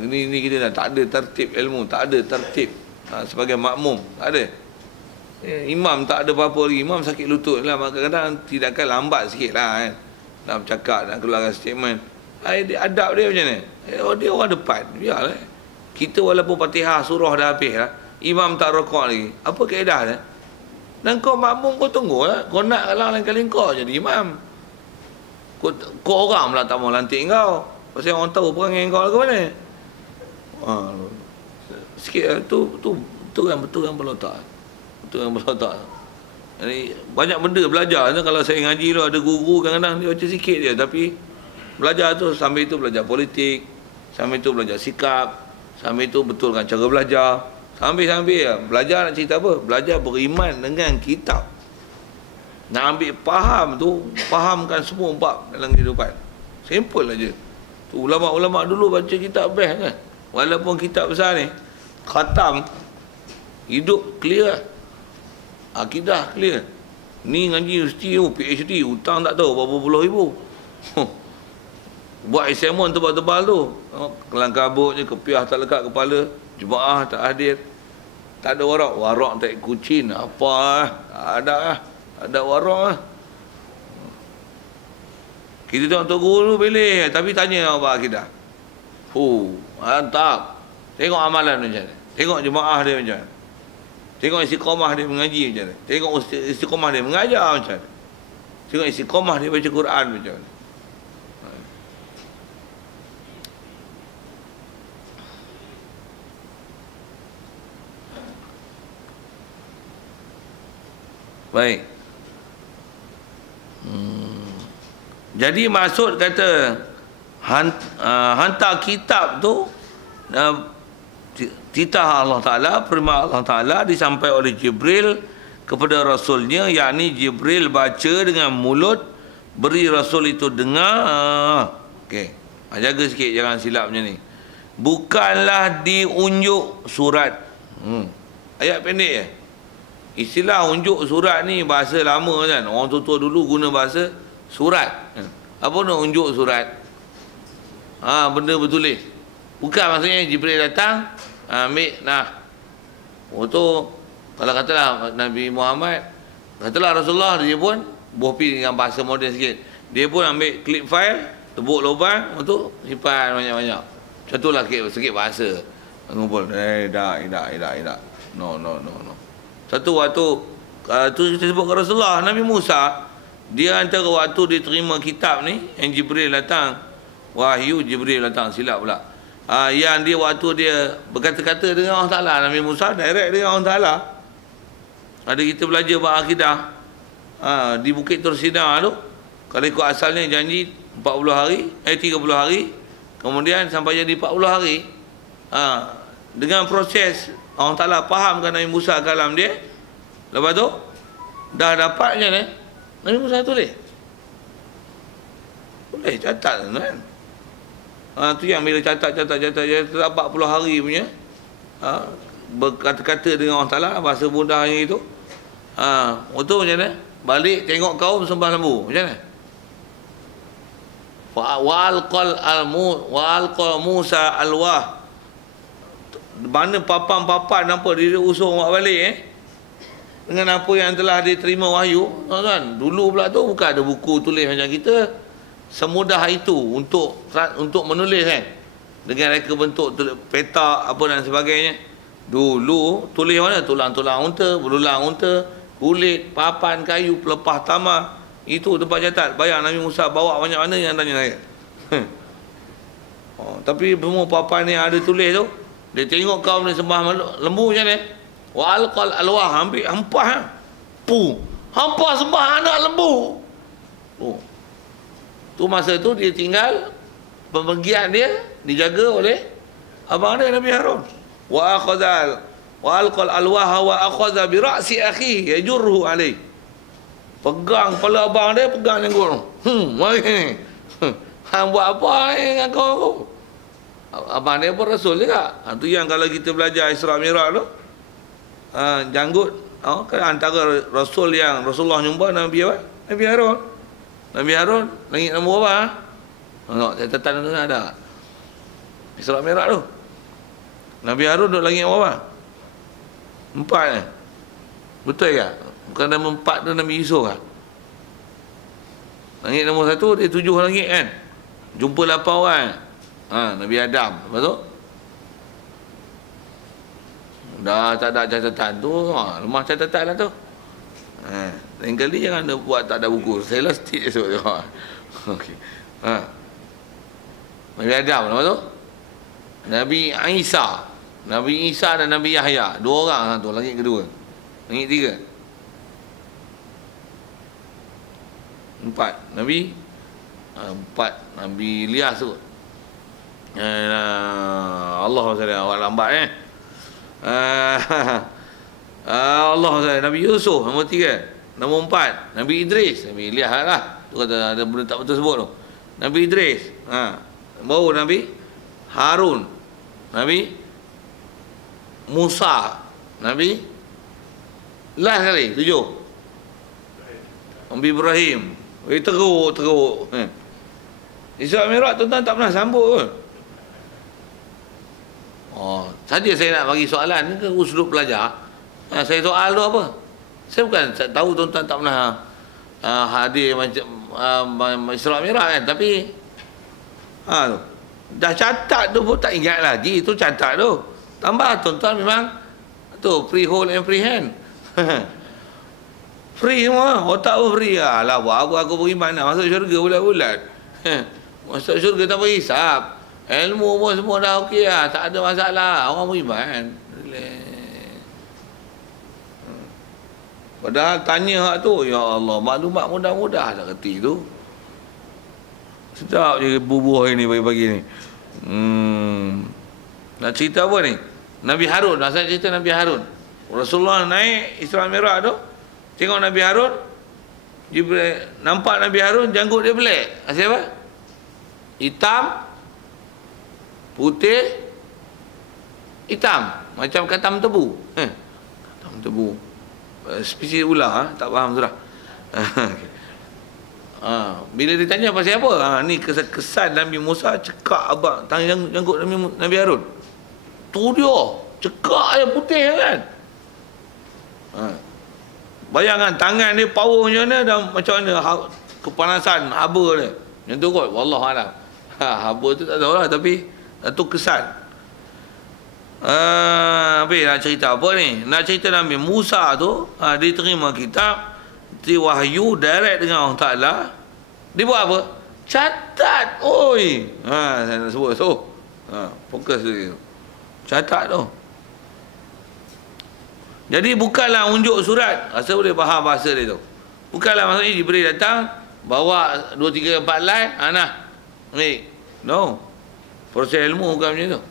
Ini kita dah tak ada tertib ilmu, tak ada tertib. Sebagai makmum, tak ada. Imam tak ada apa-apa lagi. Imam sakit lutut lah. Kadang-kadang tidakkan lambat sikit lah kan. Nak bercakap, nak keluarkan statement. Adab dia macam mana? Dia orang depan. Biarlah. Kita walaupun Fatihah, surah dah habis lah. Imam tak rokok lagi. Apa kaedah dia? Dan kau makmum kau tunggu lah. Kau nak lah lain kali kau jadi imam. Kau orang pula tak mau lantik kau. Pasal orang tahu perangai kau ke mana. Sikit lah. Tu yang betul yang berletak. Betul yang berletak. Jadi, banyak benda belajar. Kalau saya ngaji tu ada guru kadang-kadang dia baca sikit je. Tapi belajar tu sambil itu belajar politik. Sambil itu belajar sikap. Sambil itu betulkan cara belajar. Sambil belajar nak cerita apa? Belajar beriman dengan kitab. Nak ambil faham tu, fahamkan semua bab dalam kehidupan. Simple aja. Tu ulama-ulama dulu baca kitab best kan. Walaupun kitab besar ni, khatam, hidup clear. Akidah clear. Ni ngaji universiti tu, PhD, hutang tak tahu berapa puluh ribu. Buat assignment tebal-tebal tu. Kelang kabut je, kepiah tak lekat kepala, jemaah tak hadir. Tak ada warak. Warak tak kucing. Apa lah. Tak ada lah. Tak ada warak lah. Kita tengok Tok Guru pilih. Tapi tanya apa akidah. Mantap. Tengok amalan macam mana. Tengok jemaah dia macam mana. Tengok istiqamah dia mengaji macam mana. Tengok istiqamah dia mengajar macam mana. Tengok istiqamah dia baca Quran macam mana. Baik. Jadi maksud kata hantar kitab tu titah Allah Ta'ala, firman Allah Ta'ala disampaikan oleh Jibril kepada Rasulnya, yakni Jibril baca dengan mulut, beri Rasul itu dengar. Okey. Jaga sikit jangan silap macam ni. Bukanlah diunjuk surat. Ayat pendek je. Istilah unjuk surat ni bahasa lama kan. Orang tua dulu guna bahasa surat. Apa nak unjuk surat? Benda bertulis. Bukan maksudnya Jibril datang, ambil nah. Tu kalau katalah Nabi Muhammad, katalah Rasulullah, dia pun bohpi dengan bahasa moden sikit. Dia pun ambil clip file, tebuk lubang untuk simpan banyak-banyak. Macam tu lah sikit bahasa. Ngumpul. Tak. No. Satu waktu tu kita sebut ke Rasulullah, Nabi Musa, dia antara waktu dia terima kitab ni, yang Jibril datang, wahyu Jibril datang, silap pula. Yang dia waktu dia berkata-kata dengan Allah Ta'ala, Nabi Musa direct dengan Allah Ta'ala. Ada kita belajar bab akidah di Bukit Tursina tu, kalau ikut asalnya janji 40 hari, 30 hari, kemudian sampai jadi 40 hari. Dengan proses Allah Ta'ala fahamkan Nabi Musa kalam dia. Lepas tu dah dapatnya ni, Nabi Musa tulis. Boleh catat kan. Tu yang bila catat 40 hari punya, berkata-kata dengan Allah Ta'ala, bahasa mudahnya itu. Itu macam mana? Balik tengok kaum sembah lembu. Macam mana? Wa'alqal Musa alwah. Mana papan-papan nampak dia usung buat balik dengan apa yang telah diterima wahyu kan. Dulu pula tu bukan ada buku tulis macam kita semudah itu untuk menulis kan, dengan reka bentuk petak apa dan sebagainya. Dulu tulis mana, tulang-tulang unta, berulang unta, kulit, papan kayu, pelepah tamar, itu tempat catat. Bayang Nabi Musa bawa banyak mana yang tanya saya. Tapi semua papan yang ada tulis tu, dia tengok kaum ni sembah lembu macam ni. Wa alqal alwah, ambil hampah. Hampah sembah anak lembu. Tu masa tu dia tinggal, pembagian dia dijaga oleh abang dia Nabi Harun. Wa alqal alwah wa akhadha bi ra'si akhihi yajurruhu alayh. Pegang kepala abang dia, pegang jenggot. Mari ni. Hang buat apa dengan kau? Abang dia pun Rasul juga. Tu yang kalau kita belajar Isra Mi'raj tu, janggut kan antara Rasul yang Rasulullah jumpa Nabi apa? Nabi Harun. Nabi Harun langit nombor apa? Tengok catatan tu ada. Isra Mi'raj tu. Nabi Harun duduk langit berapa? 4 Betul ke? Bukan nama 4 tu Nabi Yusuf lah. Langit nombor 1 dia 7 langit kan. Jumpa 8 orang. Nabi Adam. Lepas tu dah tak ada catatan tu. Lemah catatan lah tu. Lain kali jangan ada buat tak ada buku. Saya lah stick esok. Okey. Nabi Adam. Lepas tu Nabi Isa. Nabi Isa dan Nabi Yahya. 2 orang tu langit kedua. Langit 3. 4 Nabi 4 Nabi Ilyas tu. Allah SWT awak lambat Allah SWT Nabi Yusuf nombor 3. Nombor 4 Nabi Idris. Nabi Ilyas lah. Tu kata ada benda tak betul sebut tu. Nabi Idris. Baru Nabi Harun. Nabi Musa. Nabi last kali 7 Nabi Ibrahim. Teruk Isra Mi'raj tuan-tuan tak pernah sambut pun. Saja saya nak bagi soalan ni ke usulup belajar. Saya soal tu apa? Saya bukan tahu tuan-tuan tak pernah hadir macam Isra Mi'raj kan, tapi tu dah catat tu pun tak ingat lagi. Tu catat tu. Tambah tuan-tuan memang tu free hold and free hand. Free semua. Otak pun free. Alah buat aku beriman nak masuk syurga bulat-bulat. Masuk syurga tanpa hisap. Ilmu pun semua dah okey lah. Tak ada masalah. Orang beriman. Padahal tanya hak tu, ya Allah, maklumat mudah-mudah dah kerti tu. Sedap je bubuh ini pagi-pagi ni. Nak cerita apa ni? Nabi Harun. Saya cerita Nabi Harun. Rasulullah naik Isra Mi'raj tu. Tengok Nabi Harun. Jibril nampak Nabi Harun, janggut dia pelik. Asal apa? Hitam, putih, hitam. Macam katam tebu. Katam tebu. Spesies ular, tak faham sudah. Bila ditanya pasal apa? Ni kesan Nabi Musa cekak abang janggut Nabi Harun. Tu dia, cekak je putih kan. Bayangkan tangan dia power macam mana dan macam mana kepanasan haba dia. Yang tu kot, wallahualam. Haba tu tak tahulah, tapi tu kesan. Apa nak cerita apa ni? Nak cerita Nabi Musa tu, dia terima kitab, dia wahyu direct dengan Allah Ta'ala. Dia buat apa? Catat. Oi. Saya nak sebut tu. Fokus dia. Catat tu. Jadi bukanlah unjuk surat. Rasa boleh faham bahasa dia tu. Bukanlah maksudnya Jibril datang, bawa 2, 3, 4 line. Nah. Ni. No. Proses ilmu bukan macam tu.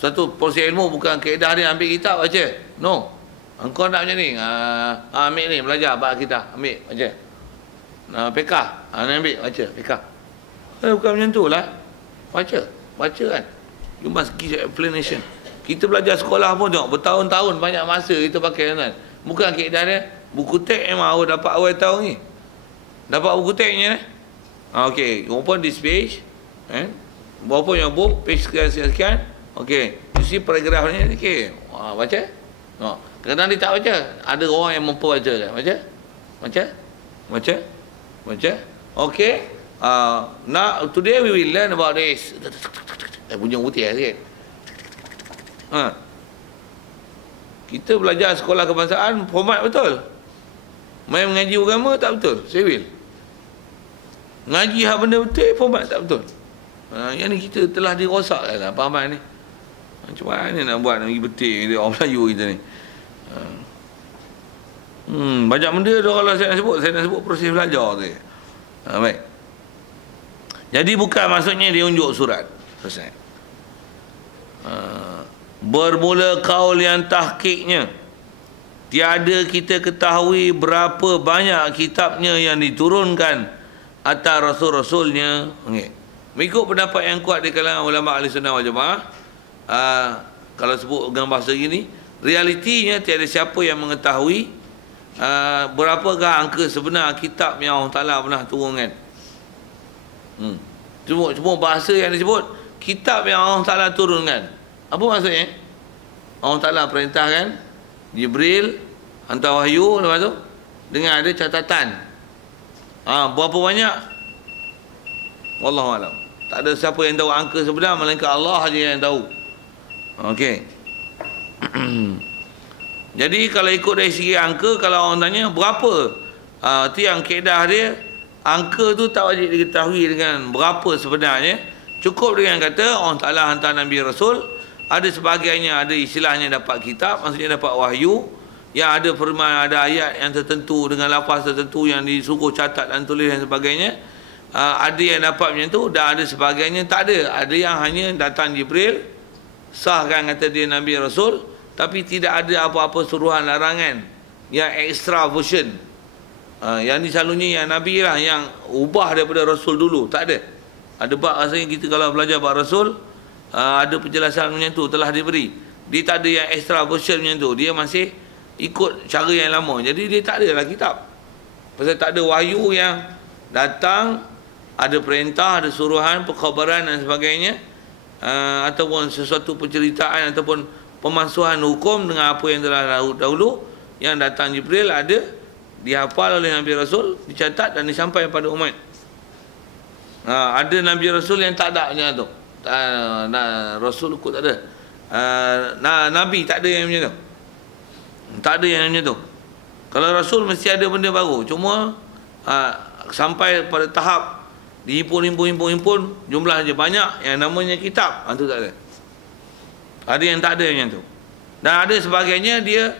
Satu proses ilmu bukan kaedah dia ambil kitab baca. No. Engkau nak macam ni. Ambil ni. Belajar baca kita. Ambil. Baca. PK. Ambil. Baca. PK. Bukan macam tu lah. Baca. Baca kan. You must give explanation. Kita belajar sekolah pun tengok bertahun-tahun banyak masa kita pakai kan. Bukan kaedah dia. Buku teks memang awak dapat awal tahun ni. Dapat buku teksnya. Okey, open this page. Open your book, page sekian-sekian. Okey, you see paragraph ni. Okey. Baca. Kadang-kadang dia tak baca. Ada orang yang memperbaca dia. Baca. Baca. Baca. Baca. Okey. Now today we will learn about this. Bunyi putih sikit. Kita belajar sekolah kebangsaan format betul. Main mengaji agama tak betul. Civil. Ngaji hak benda betul, format tak betul. Yang ni kita telah dirosakkan lah pahaman ni. Macam mana nak buat nak pergi betul dia orang Melayu kita ni. Banyak benda tu kalau saya nak sebut proses belajar tu. Baik. Jadi bukan maksudnya dia unjuk surat. Selesai. Bermula kaul yang tahqiqnya, tiada kita ketahui berapa banyak kitabnya yang diturunkan atas rasul-rasulnya. Mengikut pendapat yang kuat di kalangan ulama ahli sunnah wal jamaah, kalau sebut dengan bahasa gini, realitinya tiada siapa yang mengetahui berapakah angka sebenar kitab yang Allah Ta'ala pernah turunkan. Cuma bahasa yang disebut kitab yang Allah Ta'ala turunkan. Apa maksudnya? Allah Ta'ala perintahkan Jibril hantar wahyu, lepas tu dengan ada catatan. Berapa banyak? Wallahualam. Tak ada siapa yang tahu angka sebenar, melainkan Allah saja yang tahu. Okey. Jadi kalau ikut dari segi angka, kalau orang tanya berapa, tu yang kaedah dia, angka tu tak wajib diketahui dengan berapa sebenarnya. Cukup dengan kata Allah Ta'ala hantar Nabi Rasul, ada sebagainya, ada istilahnya dapat kitab, maksudnya dapat wahyu, yang ada firman, ada ayat yang tertentu dengan lafaz tertentu yang disuruh catat dan tulis dan sebagainya. Ada yang dapat macam tu, dan ada sebagainya tak ada. Ada yang hanya datang Jibril, sahkan kata dia Nabi Rasul, tapi tidak ada apa-apa suruhan larangan yang extra version. Yang ni selalunya yang Nabi lah yang ubah daripada Rasul dulu. Tak ada. Ada bab rasanya kita kalau belajar bab Rasul, ada penjelasan macam tu telah diberi. Dia tak ada yang extra version macam tu. Dia masih ikut cara yang lama. Jadi dia tak ada lah kitab. Pasal tak ada wahyu yang datang, ada perintah, ada suruhan, perkhabaran dan sebagainya, ataupun sesuatu penceritaan ataupun pemansuhan hukum dengan apa yang telah dahulu. Yang datang Jibril ada, dihafal oleh Nabi Rasul, dicatat dan disampaikan pada umat. Ada Nabi Rasul yang tak ada macam tu. Rasul kot tak ada. Nabi tak ada yang macam tu. Tak ada yang macam tu. Kalau Rasul mesti ada benda baru. Cuma sampai pada tahap dihimpun, jumlah je banyak, yang namanya kitab, itu tak ada. Ada yang tak ada macam tu. Dan ada sebagainya dia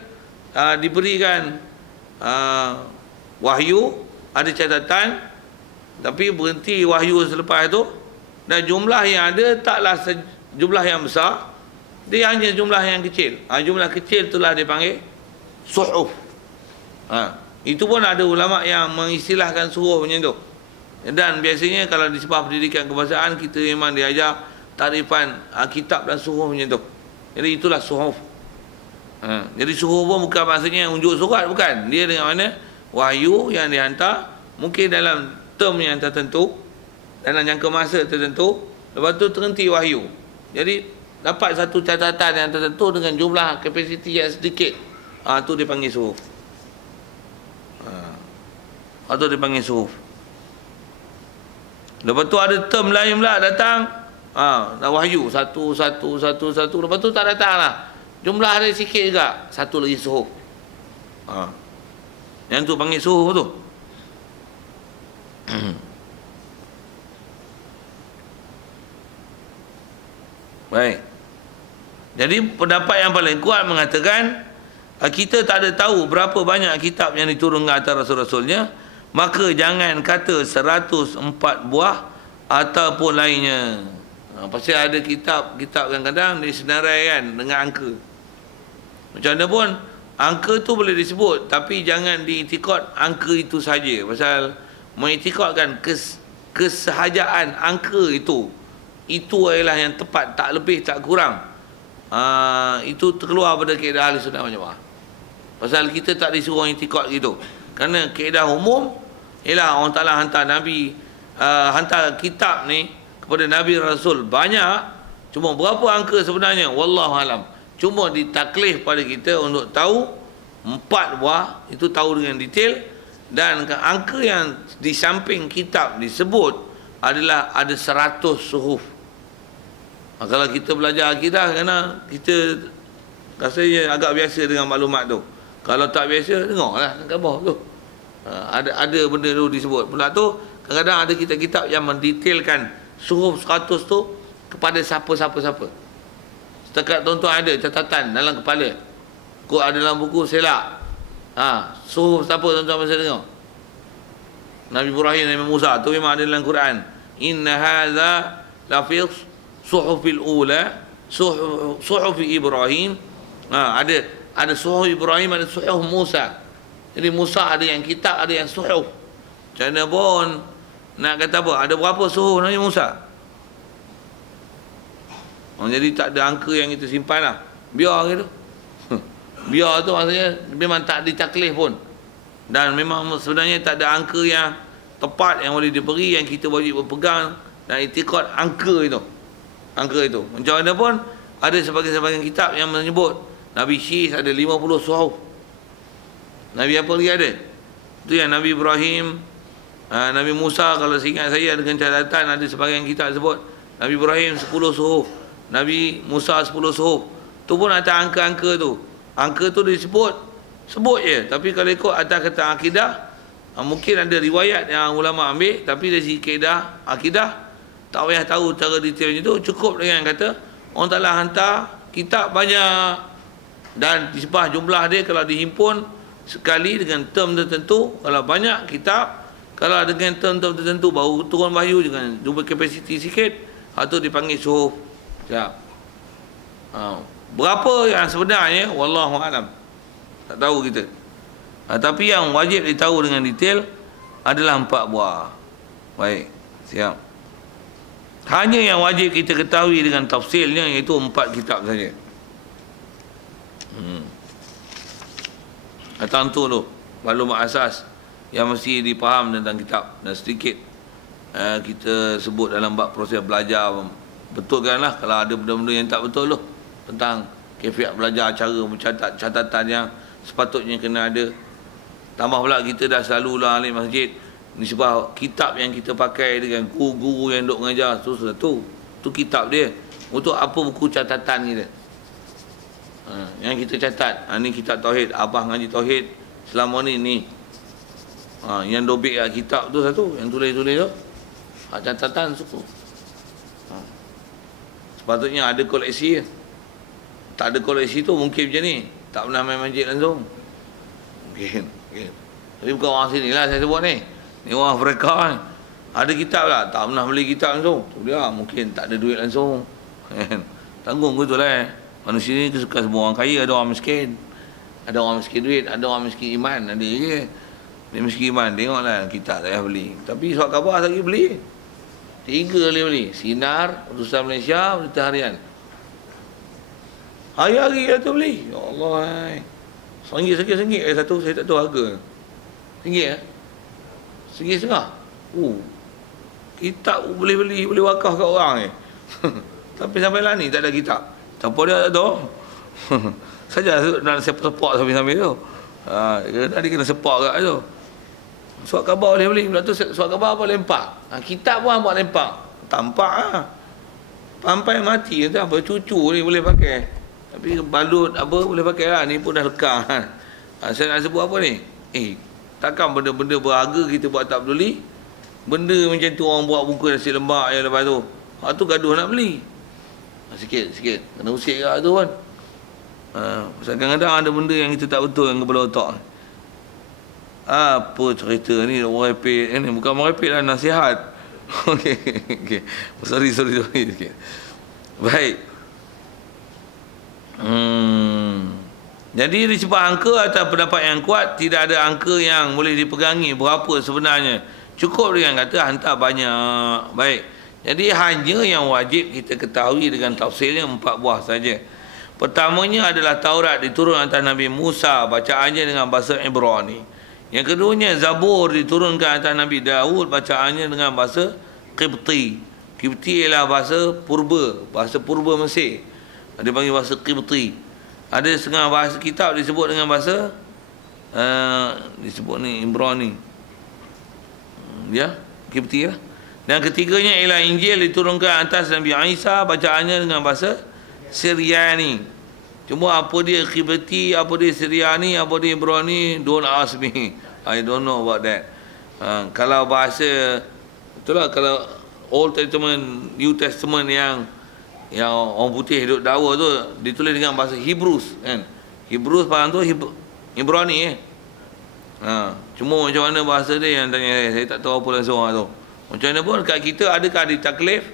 diberikan wahyu, ada catatan, tapi berhenti wahyu selepas itu, dan jumlah yang ada taklah jumlah yang besar, dia hanya jumlah yang kecil. Jumlah kecil itulah dipanggil suhuf. Itu pun ada ulama yang mengistilahkan suhuf macam tu. Dan biasanya kalau di sebuah pendidikan kebahasaan, kita memang diajar tarifan kitab dan suhuf macam tu. Jadi itulah suhuf. Jadi suhuf pun bukan maksudnya unjuk surat, bukan. Dia dengan mana wahyu yang dihantar, mungkin dalam term yang tertentu, dalam jangka masa tertentu, lepas tu terhenti wahyu. Jadi dapat satu catatan yang tertentu dengan jumlah kapasiti yang sedikit. Tu dipanggil suhuf. Atau dipanggil suhuf. Lepas tu ada term lain pula datang, wahyu satu. Lepas tu tak datang lah, jumlah ada sikit juga, satu lagi suhuf. Yang tu panggil suhuf tu. Baik. Jadi pendapat yang paling kuat mengatakan kita tak ada tahu berapa banyak kitab yang diturunkan atas rasul-rasulnya, maka jangan kata 104 buah ataupun lainnya. Pasti ada kitab kadang-kadang disenaraikan dengan angka. Macam mana pun angka tu boleh disebut, tapi jangan diiktikad angka itu saja. Pasal mengiktikadkan kesahajaan angka itu adalah yang tepat, tak lebih tak kurang. Itu terkeluar pada kaedah ahli sunnah wal jamaah. Pasal kita tak disuruh iktikad gitu. Kerana kaedah umum ialah Allah Ta'ala hantar Nabi, hantar kitab ni kepada Nabi Rasul banyak. Cuma berapa angka sebenarnya, wallahualam. Cuma ditaklif pada kita untuk tahu 4 buah, itu tahu dengan detail. Dan angka yang di samping kitab disebut adalah ada 100 suhuf. Kalau kita belajar akidah, kerana kita rasanya agak biasa dengan maklumat tu. Kalau tak biasa, tengoklah kat bawah tu. Ada benda tu disebut. Pula tu kadang-kadang ada kitab-kitab yang mendetailkan suhuf 100 tu kepada siapa-siapa. Setakat tuan-tuan ada catatan dalam kepala. Kau ada dalam buku selak. Suhuf siapa tuan-tuan masa tengok? Nabi Ibrahim, Nabi Musa, tu memang ada dalam Quran. Inna hadza la fi suhufil ula, suhuf Ibrahim. Ada suhuf Ibrahim, ada suhuf Musa. Jadi Musa ada yang kitab, ada yang suhuf. Macam mana pun nak kata apa? Ada berapa suhuf Nabi Musa? Jadi tak ada angka yang kita simpan lah. Biar gitu. Biar tu maksudnya memang tak ditaklif pun. Dan memang sebenarnya tak ada angka yang tepat yang boleh diberi, yang kita wajib berpegang dan iktikad angka itu. angka itu. Macam mana pun ada sebagian-sebagian kitab yang menyebut Nabi Syis ada 50 suhuf. Nabi apa lagi ada? Itu yang Nabi Ibrahim, Nabi Musa, kalau seingat saya dengan catatan ada sebagian kitab sebut Nabi Ibrahim 10 suhuf, Nabi Musa 10 suhuf. Tu pun atas angka-angka tu. Angka tu disebut, sebut je. Tapi kalau ikut atas kata akidah, mungkin ada riwayat yang ulama ambil, tapi dari segi kaedah akidah tak payah tahu cara detailnya tu, cukup dengan kata orang Ta'ala hantar kitab banyak dan disebah jumlah dia kalau dihimpun sekali dengan term tertentu. Kalau banyak kitab, kalau dengan term-term tertentu baru turun wahyu dengan jumlah kapasiti sikit, itu dipanggil suhuf. Sekejap. Berapa yang sebenarnya wallahu alam, tak tahu kita. Tapi yang wajib ditahu dengan detail adalah 4 buah. Baik, siap. Hanya yang wajib kita ketahui dengan tafsirnya iaitu 4 kitab saja. Tentang tu maklum asas yang mesti dipaham tentang kitab. Dan sedikit kita sebut dalam bab proses belajar, betulkanlah kalau ada benda-benda yang tak betul tu tentang kaifiat belajar, cara mencatat, catatan yang sepatutnya kena ada. Tambah pula kita dah selalu lah ahli masjid ni, sebab kitab yang kita pakai dengan guru-guru yang duk mengajar tu satu, tu kitab dia. Untuk apa buku catatan kita? Yang kita catat, ni kitab tauhid, abah ngaji tauhid selama ni. Yang dobik kitab tu satu, yang tulis-tulis tu catatan suku. Sepatutnya ada koleksi. Tak ada koleksi tu mungkin macam ni, tak pernah main masjid langsung. Mungkin. Tapi bukan orang sini lah saya sebut ni. Ni orang Afrika ni. Ada kitab lah, tak pernah beli kitab langsung. Tu dia, mungkin tak ada duit langsung. Tanggung betul lah. Manusia ni suka semua orang kaya, ada orang miskin. Ada orang miskin duit, ada orang miskin iman, ada je. Dia miskin iman, tengoklah kitab tak payah beli. Tapi surat khabar lagi beli. 3 kali beli. Sinar, Utusan Malaysia, Berita Harian. Hari-hari lah tu beli. Ya Allah. RM1 satu, saya tak tahu harga. RM1 RM1.50. Kitab boleh beli, boleh wakaf kat orang ni. Tapi sampai lah ni tak ada kitab. Siapa dia tak tahu. Saja nak sepak sambil-sambil tu. Tadi kena sepak kat tu. Surat khabar boleh beli. Pula tu surat khabar apa lempak. Kitab pun buat lempak. Tampak lah. Sampai mati tu apa cucu ni boleh pakai. Tapi balut apa boleh pakai lah. Ni pun dah lekang. Saya nak sebut apa ni? Takkan benda-benda berharga kita buat tak peduli. Benda macam tu orang buat buku nasi lemak yang lepas tu. Tu gaduh nak beli. Sikit. Kena usik kat tu kan. Pasal kadang-kadang ada benda yang kita tak betul yang kepala otak. Apa cerita ni merepek. Ini bukan merepek lah, nasihat. Okey. Sorry. Baik. Jadi disebut angka atau pendapat yang kuat, tidak ada angka yang boleh dipegangi berapa sebenarnya. Cukup dengan kata hantar banyak. Baik. Jadi hanya yang wajib kita ketahui dengan tafsirnya 4 buah saja. Pertamanya adalah Taurat diturun atas Nabi Musa, bacaannya dengan bahasa Ibrani. Yang keduanya Zabur diturunkan atas Nabi Daud, bacaannya dengan bahasa Qibti. Qibti ialah bahasa purba Mesir. Dia panggil bahasa Qibti. Ada setengah bahasa kitab disebut dengan bahasa disebut ni Ibrani. Ya, Qibti lah. Dan ketiganya ialah Injil diturunkan atas Nabi Isa, bacaannya dengan bahasa Syriani. Cuma apa dia Qibti, apa dia Syriani, apa dia Ibrani, don't ask me. I don't know about that. Kalau bahasa itulah, kalau Old Testament, New Testament yang orang putih hidup dakwa tu ditulis dengan bahasa Hebrews kan. Hebrews faham tu Ibrani cuma macam mana bahasa dia yang tanya saya tak tahu apa langsung tu. Macam mana pun kat kita adakah ditaklif?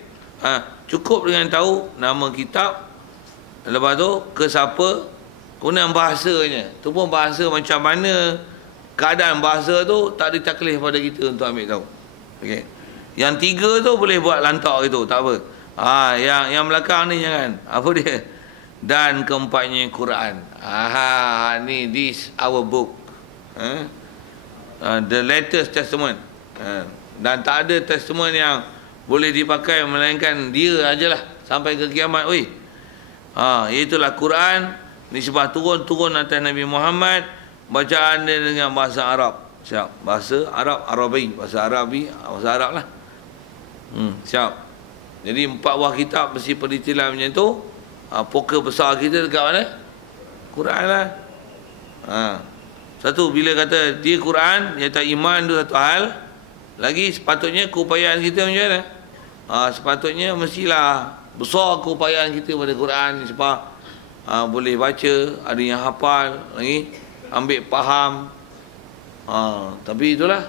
Cukup dengan tahu nama kitab, lepas tu ke siapa, kemudian bahasanya. Tu pun bahasa macam mana, keadaan bahasa tu tak ditaklif pada kita untuk ambil tahu. Okey. Yang 3 tu boleh buat lantak gitu, tak apa. Yang belakang ni jangan. Apa dia? Dan keempatnya Quran. Ni this our book. The latest testament. Dan tak ada testament yang boleh dipakai melainkan dia ajalah sampai ke kiamat. Oi. Itulah Quran nisbah turun atas Nabi Muhammad, bacaan dia dengan bahasa Arab. Siap. Bahasa Arab, Arabi, bahasa Arab lah. Siap. Jadi 4 buah kitab mesti penelitian macam tu. Poker besar kita dekat mana? Quran lah. Satu, bila kata dia Quran, dia tak iman tu satu hal. Lagi sepatutnya keupayaan kita macam mana? Sepatutnya mestilah besar keupayaan kita pada Quran sebab boleh baca, ada yang hafal lagi, ambil faham. Tapi itulah,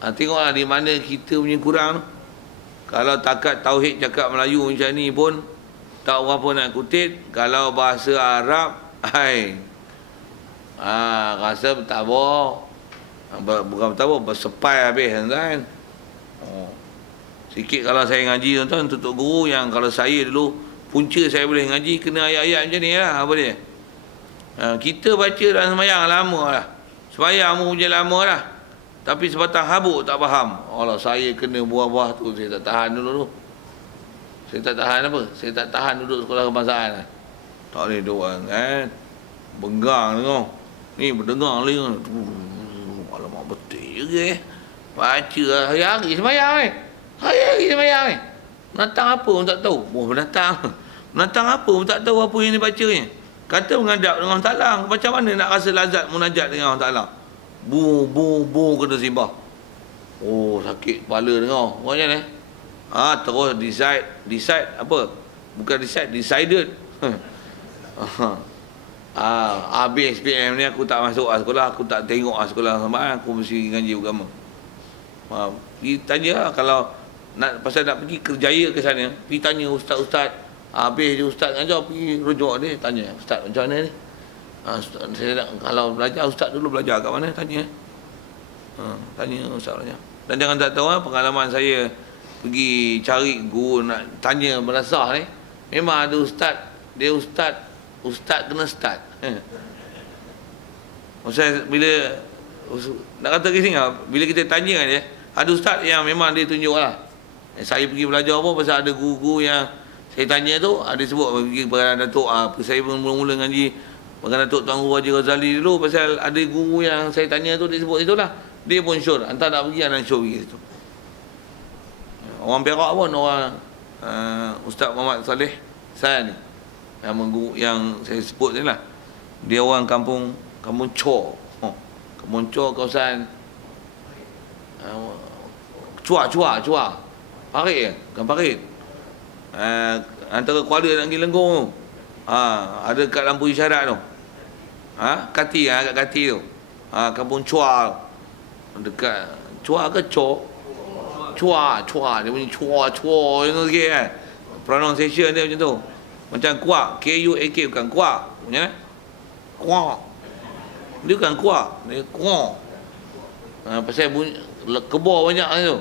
tengoklah di mana kita punya kurang. Kalau takat tauhid cakap Melayu macam ni pun tak berapa nak kutip. Kalau bahasa Arab, rasa tak apa. Bukan tak apa, bersepai habis kan. Sikit kalau saya ngaji tuan-tuan, tutup guru yang kalau saya dulu punca saya boleh ngaji kena ayat-ayat macam ni lah. Apa dia? Kita baca dalam semayang lama lah. Semayang pun punya lama lah. Tapi sebatang habuk tak faham. Allah, saya kena buah-buah tu. Saya tak tahan dulu tu. Saya tak tahan apa? Saya tak tahan duduk sekolah kebangsaan lah. Tak boleh duduk kan. Benggang tengok. Ni berdengar lagi. Alamak, betul je baca lah. Hari-hari semayang ni. Hari-hari semayang ni. Menatang apa pun tak tahu. Menatang apa pun tak tahu apa yang dia bacanya. Kata menghadap dengan Allah Ta'ala. Macam mana nak rasa lazat munajat dengan Allah Ta'ala? Bu kena sembah. Sakit kepala dengar. Macam ni. Terus decide apa? Bukan decided. Habis SPM ni aku tak masuk sekolah, aku tak tengok sekolah sama, aku mesti ngaji agama. Pergi tanya kalau pasal nak pergi kerjaya ke sana, pergi tanya ustaz-ustaz. Habis dia ustaz ngajar, pergi rujuk dia, tanya ustaz macam mana ni? Saya nak, kalau belajar, ustaz dulu belajar kat mana? Tanya. Tanya ustaz belajar. Dan jangan tak tahu pengalaman saya pergi cari guru nak tanya merasah ni. Memang ada ustaz, dia ustaz kena start. Maksudnya bila nak kata ke sini, bila kita tanya dia, ada ustaz yang memang dia tunjuk lah. Saya pergi belajar apa pasal ada guru-guru yang saya tanya tu, ada sebut pergi pada Datuk. Saya mula-mula ngaji pada Datuk Tuan Guru Haji Ghazali dulu, pasal ada guru yang saya tanya tu, dia sebut itulah. Dia pun sure, hantar nak pergi, anak sure pergi situ. Orang Perak pun, orang Ustaz Muhammad Saleh San ni, yang saya sebut ni lah. Dia orang kampung Chor. Kampung Chor, kawasan Chua. Parit ke? Bukan Parit. Antara Kuala dan Gelenggung tu. Ada kat lampu isyarat tu. Kati, kat Kati tu. Kampung Chua. Dekat Chua ke Chor? Chua. Dia punya Chua. Yang tu sikit kan. Pronunciation dia macam tu. Macam kuak. K-U-A-K, bukan kuak. Macam mana? Kuak. Dia bukan kuak. Dia kuak. Pasal bunyi, kebor banyak tu.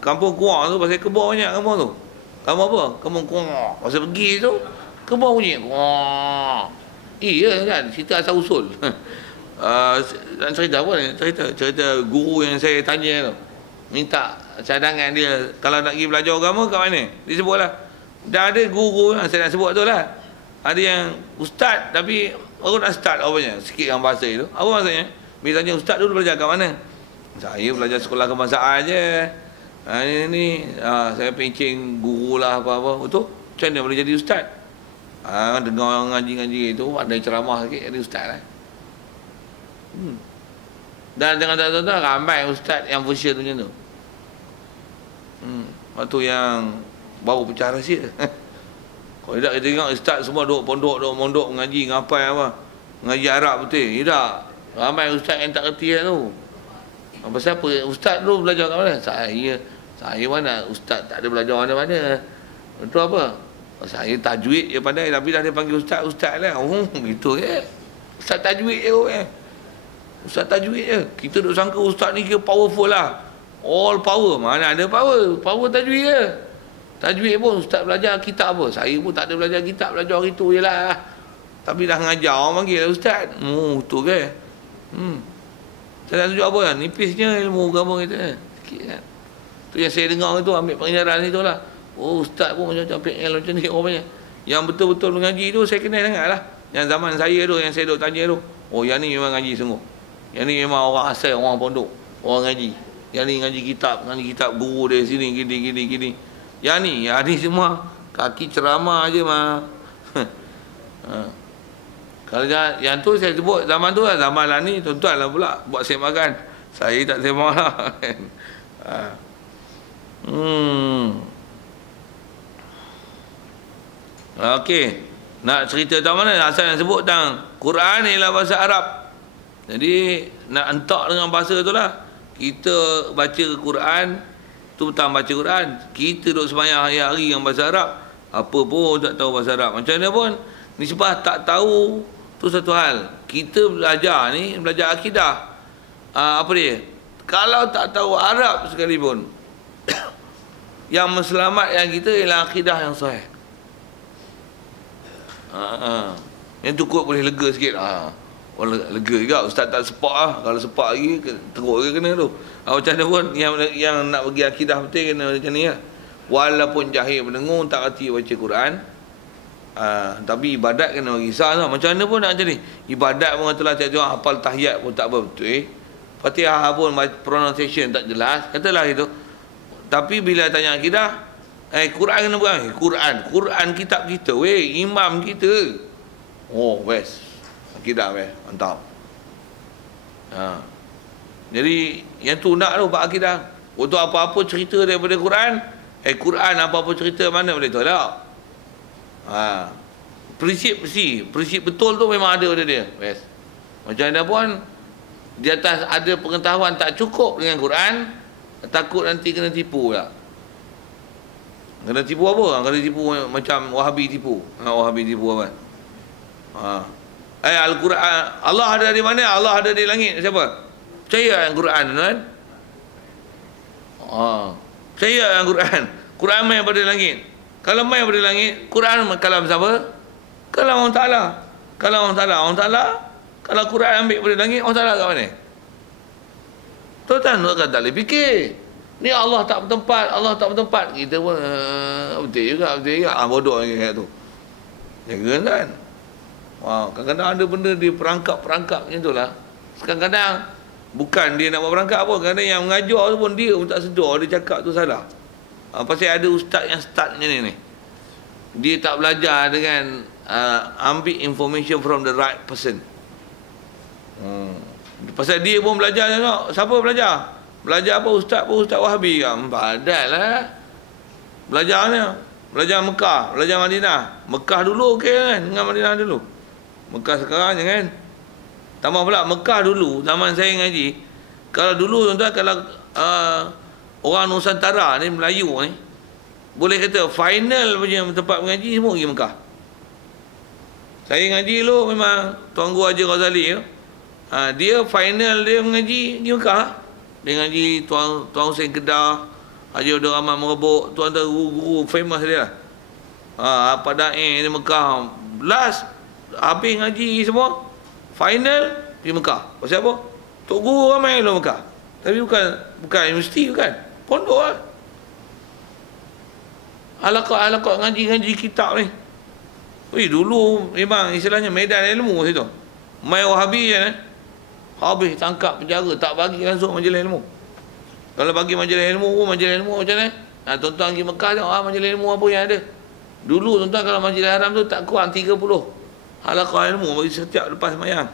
Kampung kuak tu pasal kebor banyak kampung tu. Kampung apa? Kampung kuak. Pasal pergi tu, kebor bunyi. Kuak. Iya kan? Cerita asal usul. Dan cerita apa ni? Cerita guru yang saya tanya tu. Minta cadangan dia kalau nak pergi belajar agama kat mana? Dia sebutlah. Dah ada guru yang saya nak sebut tu lah. Ada yang ustaz tapi baru nak start apanya? Sikit yang bahasa itu. Apa maksudnya? Bila tanya ustaz dulu belajar kat mana? Saya belajar sekolah kebangsaan je. Saya pencing guru lah apa-apa. Betul? Macam mana boleh jadi ustaz? Dengar orang ngaji-ngaji itu, ada ceramah sikit, jadi ustaz lah. Dan jangan tak tahu, ramai ustaz yang version macam tu. Waktu yang baru pecah rahsia. Kalau tidak kita tengok ustaz semua duduk pondok, duduk mondok, mengaji, ngapai apa. Mengaji Arab betul. Tidak. Ramai ustaz yang tak kerti lah tu. Pasal apa? Ustaz dulu belajar kat mana? Saya mana ustaz tak ada belajar mana-mana. Itu apa? Saya tajwid je pandai, tapi dah dia panggil ustaz lah. Gitu je. Ustaz tajwid je Ustaz tajwid je. Kita duk sangka ustaz ni kira powerful lah. All power. Mana ada power? Power tajwid je. Tajwid pun ustaz belajar kitab apa? Saya pun tak ada belajar kitab, belajar itu je lah. Tapi dah ngajar orang panggil ustaz. Tu ke? Saya nak tunjuk apa kan? Nipisnya ilmu agama kita. Sikit kan? Tu yang saya dengar tu, ambil pengajaran itu lah. Oh, ustaz pun macam-macam PL macam ni rupanya. Yang betul-betul mengaji tu saya kenal sangat lah. Yang zaman saya tu, yang saya duk tanya tu. Oh, yang ni memang ngaji sungguh. Yang ni memang orang asal, orang pondok. Orang ngaji. Yang ni ngaji kitab guru dari sini, gini. Yang ni semua kaki ceramah aje mah. Kalau yang tu saya sebut zaman tu lah, zaman lah ni tuan-tuan lah pula buat semakan. Saya tak semak lah. Okey. Nak cerita tentang mana? Asal yang sebut tentang Quran ialah bahasa Arab. Jadi nak entak dengan bahasa tu lah. Kita baca Quran tu tentang baca Quran. Kita duk sembahyang hari-hari dengan bahasa Arab. Apa pun tak tahu bahasa Arab. Macam mana pun nisbah tak tahu tu satu hal. Kita belajar ni, belajar akidah. Apa dia? Kalau tak tahu Arab sekalipun, yang menselamatkan kita ialah akidah yang sahih. Yang tu kot boleh lega sikit. Lega juga. Ustaz tak sepak lah. Kalau sepak lagi teruk ke kena tu. Macam mana pun yang nak bagi akidah betul kena macam ni lah. Walaupun jahil mendengung tak erti baca Quran, tapi ibadat kena risau tau. Macam mana pun nak macam ni. Ibadat pun katalah tengok hafal tahiyat pun tak betul. Fatihah pun pronunciation tak jelas. Katalah itu. Tapi bila tanya akidah, Quran kena bukan? Quran kitab kita, weh, imam kita. Oh, best. Akidah, weh, mantap. Jadi yang tu nak tu bab akidah. Untuk apa-apa cerita daripada Quran, Quran apa-apa cerita mana boleh tahu tak? Prinsip betul tu memang ada pada dia. Best. Macam mana pun di atas ada pengetahuan tak cukup dengan Quran, takut nanti kena tipu pula. Kena tipu apa? Kena tipu macam Wahabi tipu. Wahabi tipu apa? Al-Quran, Allah ada di mana? Allah ada di langit. Siapa? Percaya dengan Quran, kan? Percaya dengan Quran. Quran main pada langit. Kalau main pada langit, Quran kalam siapa? Kalam Allah Ta'ala. Kalau Allah Ta'ala, kalau Quran ambil pada langit, Allah Ta'ala kat mana? Tuan-tuan tak boleh fikir. Ni Allah tak bertempat. Kita pun betul juga. Bodoh lagi kat tu. Jaga kan. Kadang-kadang ada benda dia perangkap macam tu lah. Kadang-kadang bukan dia nak buat perangkap apa. Kadang yang mengajar tu pun dia pun tak sedar dia cakap tu salah. Pasal ada ustaz yang start macam ni. Dia tak belajar dengan ambil information from the right person. Pasal dia pun belajar tengok. Siapa belajar? Belajar apa? Ustaz Wahabi ke? Padat lah. Belajarnya. Belajar Mekah, belajar Madinah. Mekah dulu okey kan? Dengan Madinah dulu. Mekah sekarang jangan. Tambah pula Mekah dulu, zaman saya ngaji. Kalau dulu tuan-tuan, kalau orang Nusantara ni, Melayu ni, boleh kata final punya tempat mengaji semua pergi Mekah. Saya ngaji dulu memang Tuan Guru Haji Ghazali tu. Dia final dia mengaji di Mekah. Dia ngaji Tuan Hussein Kedah, Haji Abdul Rahman Merebuk, tuan guru famous dia lah. Pada di Mekah. Last habis ngaji semua, final di Mekah. Pasal apa? Tok guru ramai lah Mekah. Tapi bukan universiti, bukan. Pondok lah. Alaqat ngaji kitab ni. Dulu memang istilahnya medan ilmu situ. Mai Wahabi je ni. Habis tangkap penjara, tak bagi langsung majlis ilmu. Kalau bagi majlis ilmu macam ni. Tuan-tuan pergi Mekah tengok majlis ilmu apa yang ada. Dulu tuan-tuan kalau majlis haram tu tak kurang 30 halaqah ilmu bagi setiap lepas sembahyang.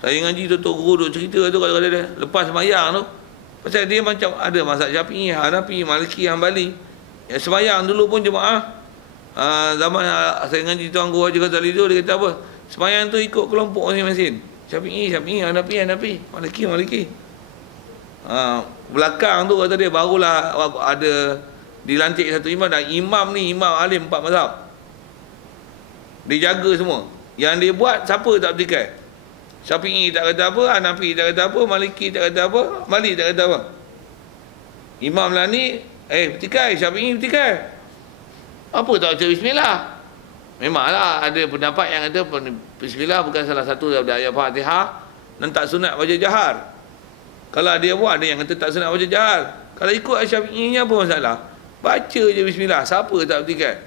Saya ngaji tu guru duk cerita tu kata dia lepas sembahyang tu. Pasal dia macam ada mazhab Syafi'i, Hanafi, Maliki, Hambali. Yang sembahyang dulu pun jemaah zaman saya ngaji Tuan Guru Haji Ghazali tu, dia kata apa? Sembahyang tu ikut kelompok masing-masing. Syafi'i, Hanafi, Maliki. Belakang tu kata dia barulah ada dilantik satu imam, dan imam ni imam alim 4 mazhab. Dia jaga semua. Yang dia buat siapa tak bertikai. Syafi'i tak kata apa, Hanafi tak kata apa, Maliki tak kata apa, Malik tak kata apa. Imam lah ni bertikai, Syafi'i bertikai. Apa tak baca bismillah? Memanglah ada pendapat yang kata bismillah bukan salah satu daripada ayat Fatihah dan tak sunat baca jahar. Kalau dia buat, ada yang kata tak sunat baca jahar. Kalau ikut Syafi'inya apa masalah? Baca je bismillah. Siapa tak bertikai?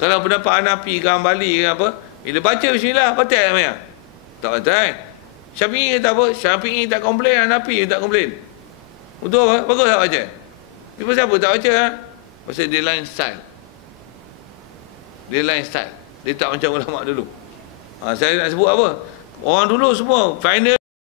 Kalau pendapat Hanafi ke Hambali ke apa, bila baca bismillah, batal tak maya? Tak batal. Syafi'i kata apa? Syafi'i tak komplain, Hanafi tak komplain. Betul apa? Bagus tak baca? Tapi pasal apa tak baca? Ha? Pasal dia lain style. Dia lain style. Dia tak macam ulama dulu. Saya nak sebut apa? Orang dulu semua final